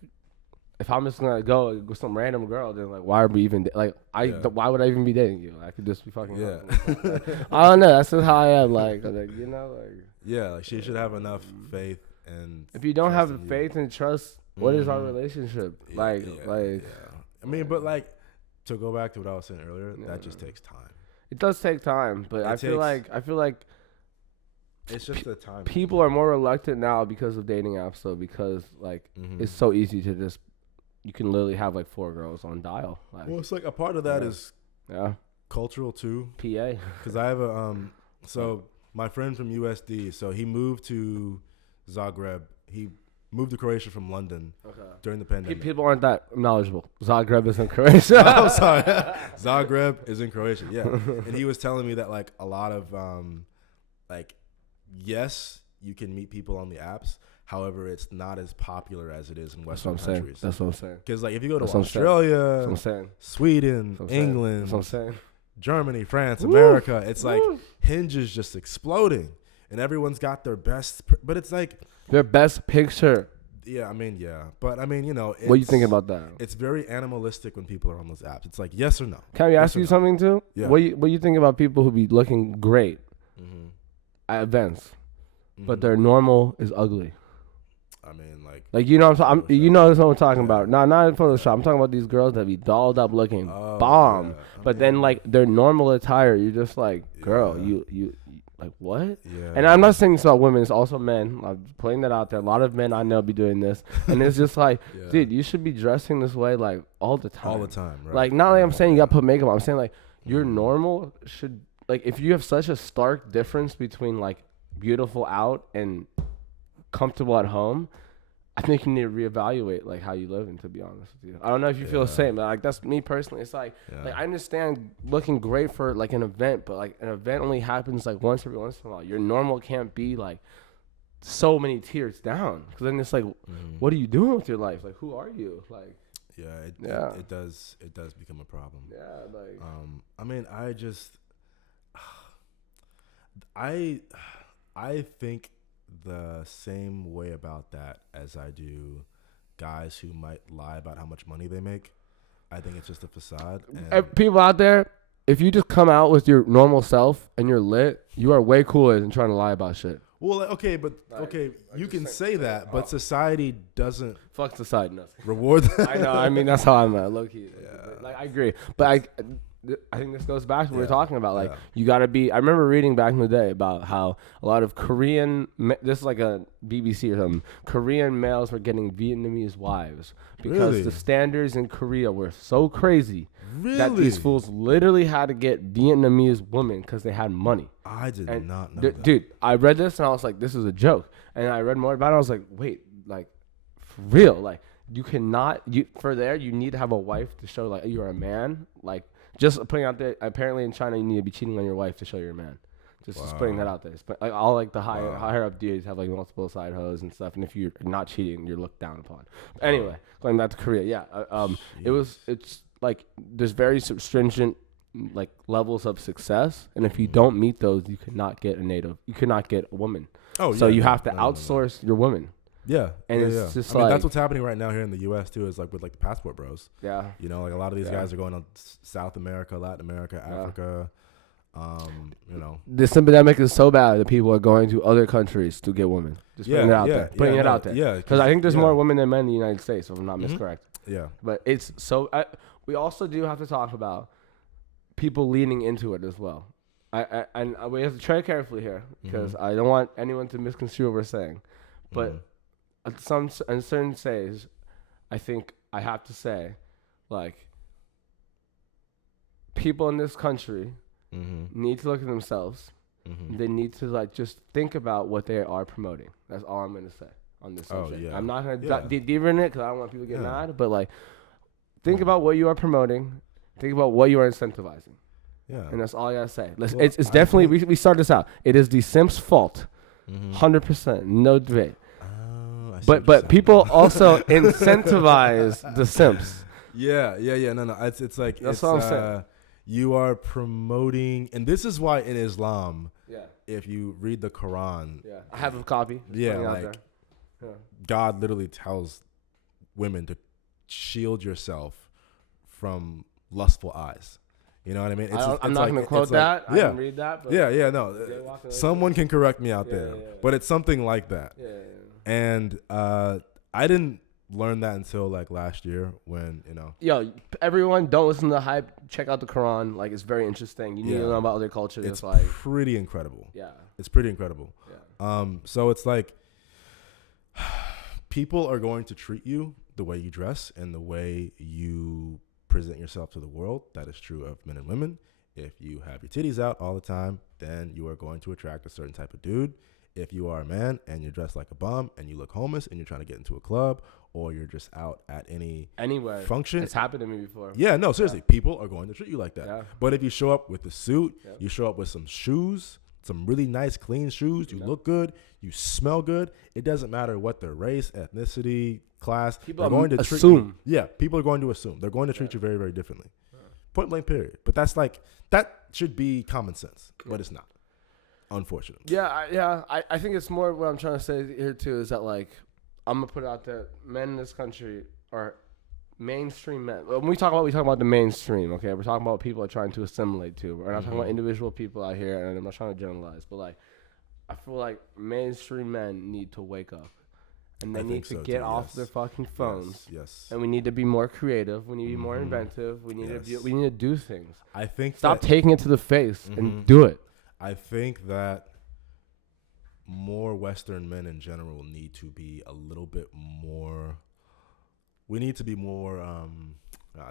if I'm just going to go with some random girl, then, like, why are we even, why would I even be dating you? I could just be fucking. Yeah. I don't know. That's just how I am. Like, you know, like. Yeah, like she should have enough faith and. If you don't have the faith and trust, what is our relationship? I mean, but like to go back to what I was saying earlier, that just takes time. It does take time, but I feel like it's just the time. People are more reluctant now because of dating apps, though, because like it's so easy to just you can literally have like 4 girls on dial. Like, well, it's like a part of that is cultural too. PA, because I have a my friend from USD, so he moved to Zagreb. He moved to Croatia from London during the pandemic. People aren't that knowledgeable. Zagreb is in Croatia. I'm sorry. Zagreb is in Croatia, yeah. And he was telling me that, like, a lot of, yes, you can meet people on the apps. However, it's not as popular as it is in Western countries. That's what I'm saying. Because, like, if you go to Australia, Sweden, England, Germany, France, America, it's like Hinge is just exploding, and everyone's got their best, but it's like their best picture. Yeah, I mean, but I mean, you know, what do you think about that? It's very animalistic when people are on those apps. It's like yes or no. Can we ask you something too? Yeah. What do you think about people who be looking great at events, but their normal is ugly? I mean, like you know what that's what I'm talking about. Not in Photoshop. I'm talking about these girls that be dolled up looking bomb, but then like their normal attire, you're just like, girl, you like what? Yeah. And I'm not saying this about women. It's also men. I'm putting that out there. A lot of men I know be doing this, and it's just like, dude, you should be dressing this way like all the time. All the time, right? Like not like I'm saying you got to put makeup on. I'm saying like your normal should like if you have such a stark difference between like beautiful out and comfortable at home, I think you need to reevaluate like how you live. And to be honest with you, I don't know if you feel the same, but like that's me personally. It's like I understand looking great for like an event, but like an event only happens like every once in a while. Your normal can't be like so many tiers down, because then it's like, what are you doing with your life? Like, who are you? Like, it does become a problem. Yeah, like I mean, I think the same way about that as I do guys who might lie about how much money they make. I think it's just a facade. And people out there, if you just come out with your normal self and you're lit, you are way cooler than trying to lie about shit. Well, okay, you can say that, but society doesn't. Fuck society, nothing. Reward that. I know. I mean, that's how I'm at, low key. Yeah. Like, I agree, but I think this goes back to what we were talking about. Like, you gotta be. I remember reading back in the day about how a lot of Korean. This is like a BBC or something. Korean males were getting Vietnamese wives because the standards in Korea were so crazy that these fools literally had to get Vietnamese women because they had money. I did not know that. Dude, I read this and I was like, this is a joke. And I read more about it. I was like, wait, like, for real? Like, you cannot, you need to have a wife to show, like, you're a man. Like, just putting out there, apparently in China, you need to be cheating on your wife to show you're a man. Just putting that out there. Like, all, like, the higher up dudes have, like, multiple side hoes and stuff. And if you're not cheating, you're looked down upon. But anyway, going back to Korea, it's, like, there's very stringent, like, levels of success, and if you don't meet those, you cannot get a woman. So you have to outsource your woman. Yeah, and it's just I mean, that's what's happening right now here in the U.S. too. Is like with like the passport bros. Yeah, you know, like a lot of these guys are going to South America, Latin America, Africa. You know, this epidemic is so bad that people are going to other countries to get women. Just putting it out there. Putting it out there. Yeah, because I think there's more women than men in the United States, if I'm not miscorrect. Yeah, but it's so. We also do have to talk about people leaning into it as well. And we have to tread carefully here because I don't want anyone to misconstrue what we're saying. But at certain stage, I think I have to say, like, people in this country need to look at themselves. They need to, like, just think about what they are promoting. That's all I'm going to say on this subject. Yeah. I'm not going to dig deeper in it because I don't want people to get mad. But, like, think about what you are promoting. Think about what you are incentivizing. Yeah. And that's all I got to say. Listen, well, it's definitely, we start this out. It is the simp's fault. 100%. No debate. But people also incentivize the simps. Yeah. No. It's like, that's what I'm saying. You are promoting, and this is why in Islam, if you read the Quran, I have a copy. Like God literally tells women to shield yourself from lustful eyes. You know what I mean? I'm not going to quote that. I didn't read that. But no. Someone can correct me out there. But it's something like that. And I didn't learn that until like last year when, you know. Yo, everyone, don't listen to the hype. Check out the Quran. Like, it's very interesting. You need to learn about other cultures. It's like pretty incredible. Yeah. It's pretty incredible. Yeah. So it's like people are going to treat you the way you dress and the way you present yourself to the world. That is true of men and women. If you have your titties out all the time, then you are going to attract a certain type of dude. If you are a man and you're dressed like a bum and you look homeless and you're trying to get into a club or you're just out at anywhere function. It's happened to me before. Yeah, no, seriously. People are going to treat you like that. Yeah. But if you show up with a suit, you show up with some shoes, some really nice, clean shoes, you look good, you smell good, it doesn't matter what their race, ethnicity, class. People are going to assume. People are going to assume. They're going to treat you very, very differently. Point blank, period. But that's like, that should be common sense, but it's not. Unfortunately. I think it's more what I'm trying to say here too is that, like, I'm gonna put it out there. Men in this country are mainstream men. When we talk about the mainstream. Okay, we're talking about what people are trying to assimilate to. We're not talking about individual people out here, and I'm not trying to generalize, but like, I feel like mainstream men need to wake up, and they need to get off their fucking phones. Yes. And we need to be more creative. We need to be more inventive. We need to do things. I think stop taking it to the face and do it. I think that more Western men in general need to be a little bit more. We need to be more.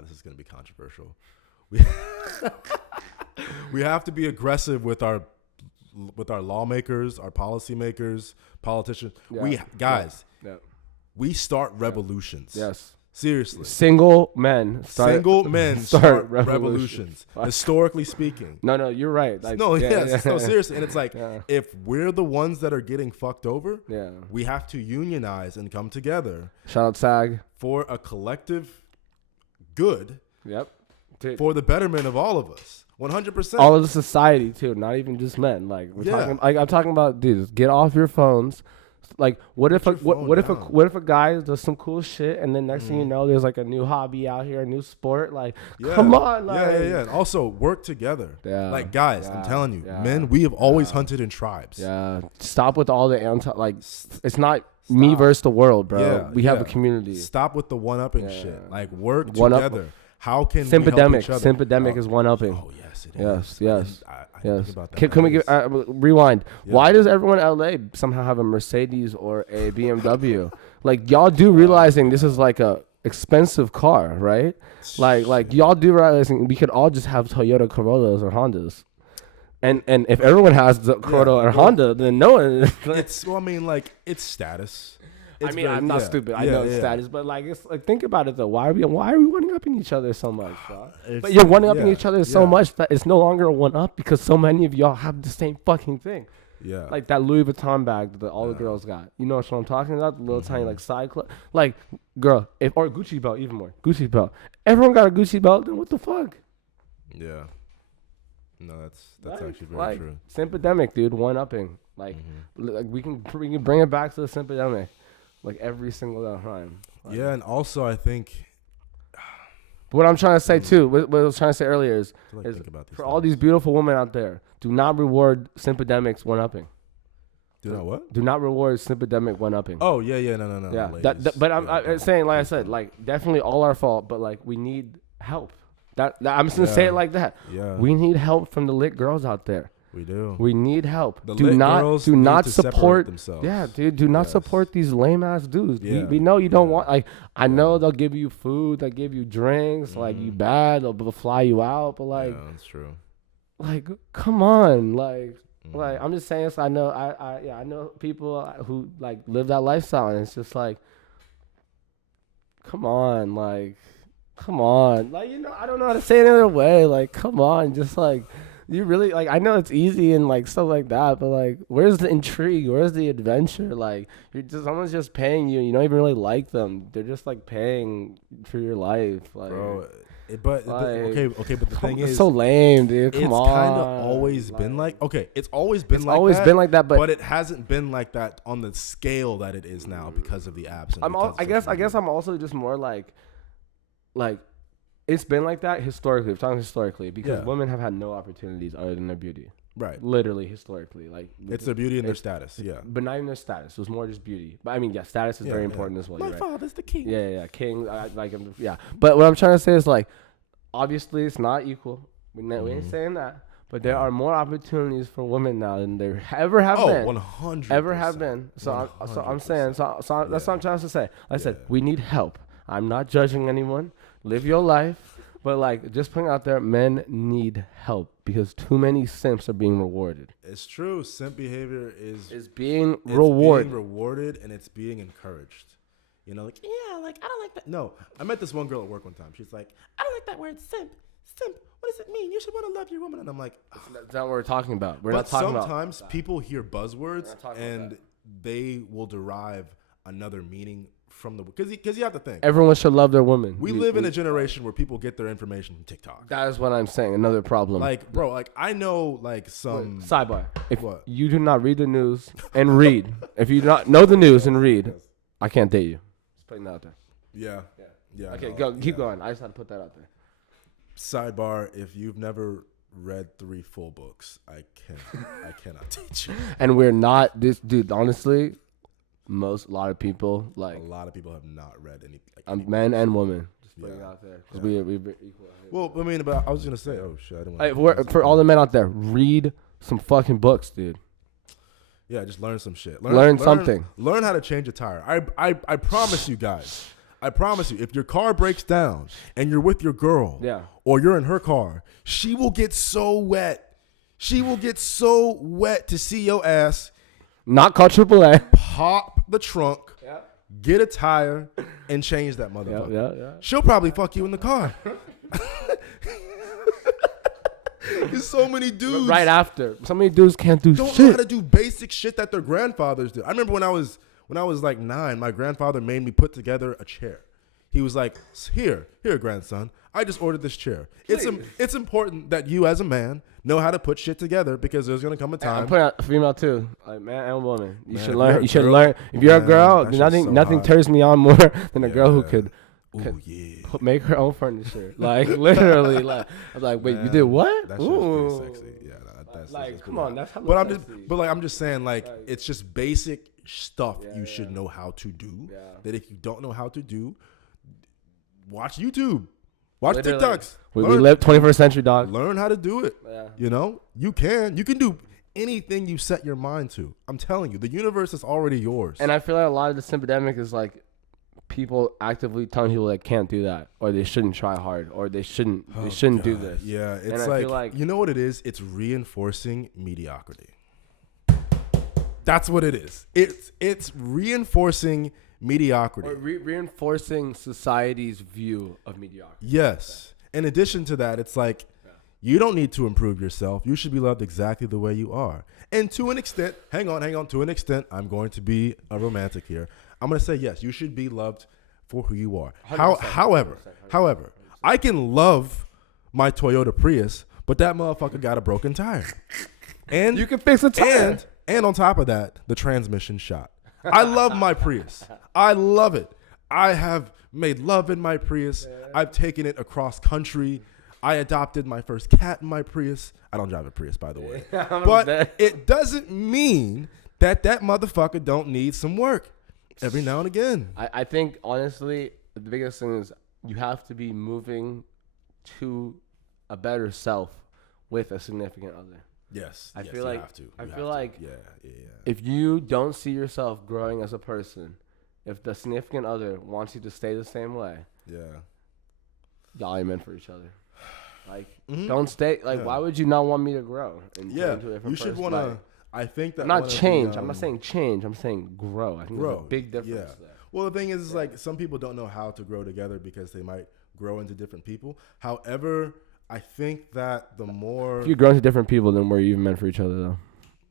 This is going to be controversial. We have to be aggressive with our lawmakers, our policymakers, politicians. Yeah. We start revolutions. Yes. Seriously. Single men start revolutions. Historically speaking. No, you're right. Like, No, seriously. And it's like, if we're the ones that are getting fucked over, we have to unionize and come together. Shout out SAG. For a collective good. Yep. Dude. For the betterment of all of us. 100%. All of the society, too. Not even just men. Like, I'm talking about, dudes, get off your phones. Like, what if a guy does some cool shit, and then next thing you know, there's like a new hobby out here, a new sport. Like, come on, like, And also work together. Yeah, like, guys, I'm telling you, men, we have always hunted in tribes. Yeah, stop with all the it's not me versus the world, bro. Yeah, we have a community. Stop with the one-upping shit. Like, work together. How can SIMPADEMIC? we help each other? SIMPADEMIC is one-upping. Oh yes, it is. Yes. Yes. Can we rewind? Yeah. Why does everyone in LA somehow have a Mercedes or a BMW? Like, y'all do realizing this is like a expensive car, right? Like y'all do realizing we could all just have Toyota Corollas or Hondas. And if everyone has the Corolla or Honda, then no one. It's status. I'm not stupid. I know it's status, but like, it's like, think about it though. Why are we one upping each other so much, bro? But you're one upping each other so much that it's no longer a one up because so many of y'all have the same fucking thing. Yeah. Like that Louis Vuitton bag that all the girls got. You know what I'm talking about? The little tiny like side clip. Like, girl, or Gucci belt, even more. Gucci belt. Everyone got a Gucci belt. Then what the fuck? Yeah. No, that's actually very true. SIMPADEMIC, dude. One upping. Like, we can bring it back to the SIMPADEMIC. Like every single time. Like, and also I think what I'm trying to say too, what I was trying to say earlier is for all these beautiful women out there, do not reward SIMPADEMIC's one-upping. Do not reward SIMPADEMIC one-upping. Oh, yeah, no. Yeah, but I'm saying, like I said, like, definitely all our fault, but like, we need help. I'm just going to say it like that. Yeah. We need help from the lit girls out there. We do. We need help. Do not support themselves. Yeah, dude. Do not support these lame ass dudes. Yeah. We know you don't want. Like, I know they'll give you food, they'll give you drinks. Like, you bad, they'll fly you out. But like, that's true. Like, come on, like I'm just saying. So I know. I know people who like live that lifestyle, and it's just like, come on, like, I don't know how to say it any other way. Like, come on, just like. You really, like, I know it's easy and, like, stuff like that, but, like, where's the intrigue? Where's the adventure? Like, someone's just paying you. You don't even really like them. They're just, like, paying for your life. Like, bro, but the thing is. It's so lame, dude. Come on. It's kind of always been like, it's always been like that, but it hasn't been like that on the scale that it is now because of the apps. I guess I'm also just more like, it's been like that historically. I'm talking historically because women have had no opportunities other than their beauty. Right. Literally, historically. Like, it's their beauty and their status. Yeah. But not even their status. It was more just beauty. But I mean, status is very important as well. My father's the king. Yeah. King. But what I'm trying to say is, like, obviously it's not equal. We ain't saying that. But there are more opportunities for women now than there ever have been. 100%. Ever have been. So I'm saying, that's what I'm trying to say. I said, we need help. I'm not judging anyone. Live your life. But, like, just putting out there, men need help because too many simps are being rewarded. It's true. Simp behavior is being rewarded. It's being rewarded and it's being encouraged. You know, like, I don't like that. No, I met this one girl at work one time. She's like, I don't like that word simp. Simp, what does it mean? You should want to love your woman. And I'm like, that's not what we're talking about. We're not talking about. Sometimes people hear buzzwords and they will derive another meaning from because you have to think everyone should love their woman. We live in a generation where people get their information from TikTok. That is what I'm saying. Another problem. Like, bro, like I know like some sidebar. If you do not read the news and read, if you do not know the news and read, I can't date you. Just putting that out there. Yeah. Okay, keep going. I just had to put that out there. Sidebar: if you've never read 3 full books, I cannot teach you. And we're not this dude. Honestly. A lot of people have not read any men and women. Just putting it out there because we're equal. Well, I mean, I was gonna say, oh shit, I didn't want for all the men out there, read some fucking books, dude. Yeah, just learn some shit. Learn something. Learn how to change a tire. I promise you guys. I promise you, if your car breaks down and you're with your girl, or you're in her car, she will get so wet. She will get so wet to see your ass. Not call AAA. Pop the trunk, get a tire, and change that motherfucker. She'll probably fuck you in the car. There's so many dudes. Right after. So many dudes don't know how to do basic shit that their grandfathers did. I remember when I was like 9, my grandfather made me put together a chair. He was like, here, grandson, I just ordered this chair. It's important that you as a man know how to put shit together because there's going to come a time. I'm putting out a female too, like man and woman. You should learn. You should learn. If you're a girl, nothing turns me on more than a girl who could make her own furniture. Like literally, like I'm like, wait, you did what? That's pretty sexy. Yeah, that's like, come on, that's how. But I'm just saying, like, it's just basic stuff you should know how to do. Yeah. That if you don't know how to do, watch YouTube, watch TikToks. We live 21st century, dog. Learn how to do it. Yeah. You know, you can do anything you set your mind to. I'm telling you, the universe is already yours. And I feel like a lot of the SIMPADEMIC is like people actively telling people they can't do that, or they shouldn't try hard, or they shouldn't do this. Yeah, it's like you know what it is? It's reinforcing mediocrity. That's what it is. It's reinforcing mediocrity. Or reinforcing society's view of mediocrity. Yes. In addition to that, it's like you don't need to improve yourself. You should be loved exactly the way you are. And to an extent, hang on. To an extent, I'm going to be a romantic here. I'm going to say, yes, you should be loved for who you are. 100%, however, I can love my Toyota Prius, but that motherfucker got a broken tire. And you can fix a tire. And on top of that, the transmission shot. I love my Prius. I love it. I have made love in my Prius. I've taken it across country. I adopted my first cat in my Prius. I don't drive a Prius, by the way. But it doesn't mean that motherfucker don't need some work every now and again. I think, honestly, the biggest thing is you have to be moving to a better self with a significant other. Yes, I feel like yeah. If you don't see yourself growing as a person, if the significant other wants you to stay the same way, y'all ain't meant for each other. Like, don't stay. Like, why would you not want me to grow? And into a different you should want to. I think that not change. I'm not saying change. I'm saying grow. I think there's a big difference there. Well, the thing is like some people don't know how to grow together because they might grow into different people. However, I think that the more if you grow into different people, then we're even meant for each other, though.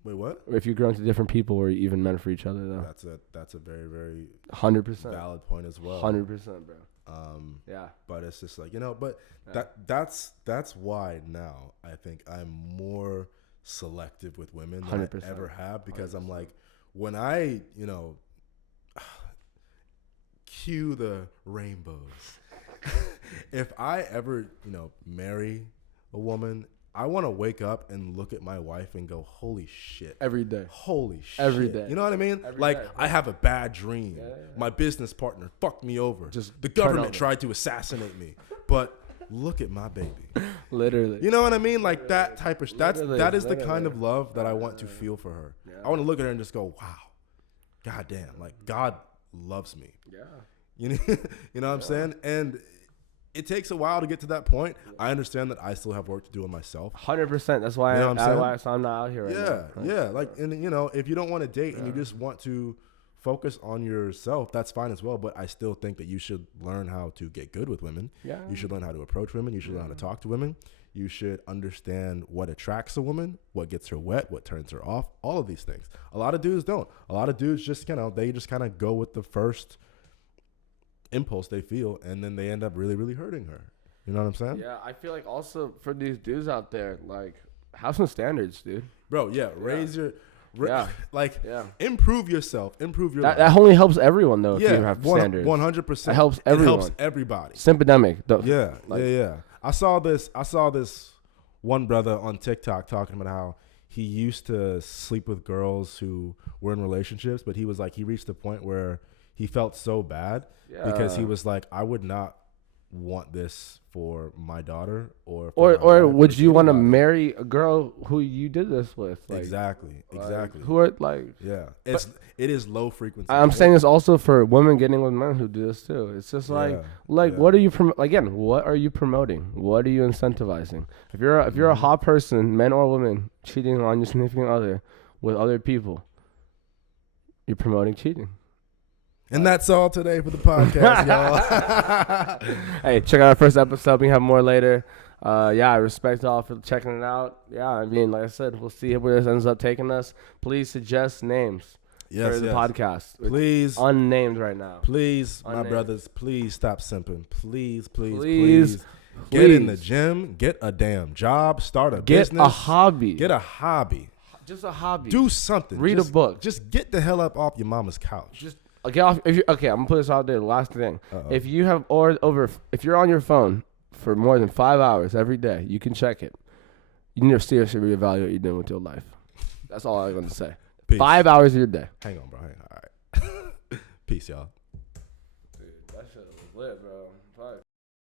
Wait, what? If you grow into different people, we're even meant for each other, though. That's a very, very 100% valid point as well. 100%, bro. But it's just like but that's why now I think I'm more selective with women than 100%. I ever have because 100%. I'm like when I cue the rainbows. If I ever, marry a woman, I want to wake up and look at my wife and go, holy shit. Every day. Holy shit. Every day. You know what I mean? Every day. I have a bad dream. Yeah. My business partner fucked me over. The government tried to assassinate me. But look at my baby. Literally. You know what I mean? Like that type of that is the kind of love that I want to feel for her. Yeah. I want to look at her and just go, wow. God damn. Like God loves me. Yeah. You know what I'm saying? And it takes a while to get to that point. I understand that I still have work to do on myself. 100%. That's why I'm not out here right now. Yeah. Like, and if you don't want to date and you just want to focus on yourself, that's fine as well. But I still think that you should learn how to get good with women. Yeah. You should learn how to approach women. You should learn how to talk to women. You should understand what attracts a woman, what gets her wet, what turns her off, all of these things. A lot of dudes don't. A lot of dudes just, they just kind of go with the first impulse they feel, and then they end up really, really hurting her. You know what I'm saying? Yeah, I feel like also for these dudes out there, like, have some standards, dude. Bro, raise your... improve yourself. Improve your life. That only helps everyone, though, if you have standards. 100%. It helps everyone. It helps everybody. SIMPADEMIC. Yeah. I saw this one brother on TikTok talking about how he used to sleep with girls who were in relationships, but he was like, he reached the point where he felt so bad because he was like, I would not want this for my daughter or would you want to marry a girl who you did this with? Like, exactly. Who are like it is low frequency. I'm saying this also for women getting with men who do this too. It's just what are you what are you promoting? What are you incentivizing? If you're a hot person, men or women, cheating on your significant other with other people, you're promoting cheating. And that's all today for the podcast, y'all. Hey, check out our first episode. We have more later. I respect y'all for checking it out. Yeah, I mean, like I said, we'll see where this ends up taking us. Please suggest names for the podcast. Please. Unnamed right now. Please, my brothers, please stop simping. Please. Get in the gym. Get a damn job. Start a business. Get a hobby. Just a hobby. Do something. Read a book. Just get the hell up off your mama's couch. Just get off. I'm gonna put this out there. The last thing. If you have if you're on your phone for more than 5 hours every day, you can check it. You need to seriously reevaluate what you're doing with your life. That's all I'm gonna say. Peace. 5 hours of your day. Hang on, bro. All right. Peace, y'all. Dude, that shit was lit, bro. Fuck.